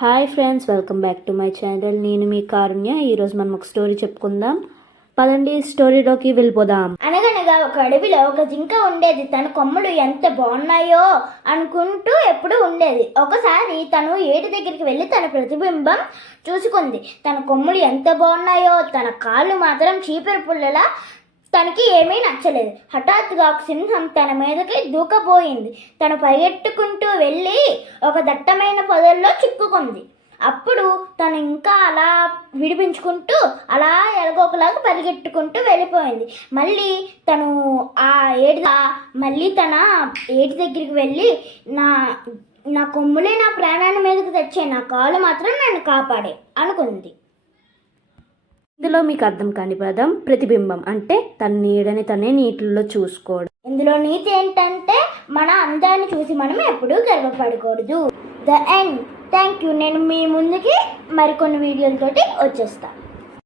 Hi friends, welcome back to my channel. నేను మీ కారుణ్య. ఈరోజు మనం ఒక స్టోరీ చెప్పుకుందాం. పదండి స్టోరీలోకి వెళ్ళిపోదాం. అనగనగా ఒక అడవిలో ఒక జింక ఉండేది. తన కొమ్ములు ఎంత బాగున్నాయో అనుకుంటూ ఎప్పుడు ఉండేది. ఒకసారి తను ఏటి దగ్గరికి వెళ్ళి తన ప్రతిబింబం చూసుకుంది. తన కొమ్ములు ఎంత బాగున్నాయో, తన కాళ్ళు మాత్రం చీపురు పుల్లలా. తనకి ఏమీ నచ్చలేదు. హఠాత్తుగా ఒక సింహం తన మీదకి దూకపోయింది. తను పరిగెట్టుకుంటూ వెళ్ళి ఒక దట్టమైన పొదల్లో చిక్కుకుంది. అప్పుడు తను ఇంకా అలా విడిపించుకుంటూ అలా ఎలాగోకలాగా పరిగెట్టుకుంటూ వెళ్ళిపోయింది. మళ్ళీ తను తన ఏటి దగ్గరికి వెళ్ళి నా కొమ్ములే నా ప్రాణాన్ని మీదకి తెచ్చాయి, నా కాళ్ళు మాత్రం నన్ను కాపాడే అనుకుంది. ఇందులో మీకు అర్థం కాని పదం ప్రతిబింబం. అంటే తన నీడని తనే నీటిలో చూసుకోవడం. ఇందులో నీతి ఏంటంటే మన అందాన్ని చూసి మనం ఎప్పుడూ గర్వపడకూడదు. The end. Thank you. నేను మీ ముందుకి మరికొన్ని వీడియోలతోటి వచ్చేస్తాను.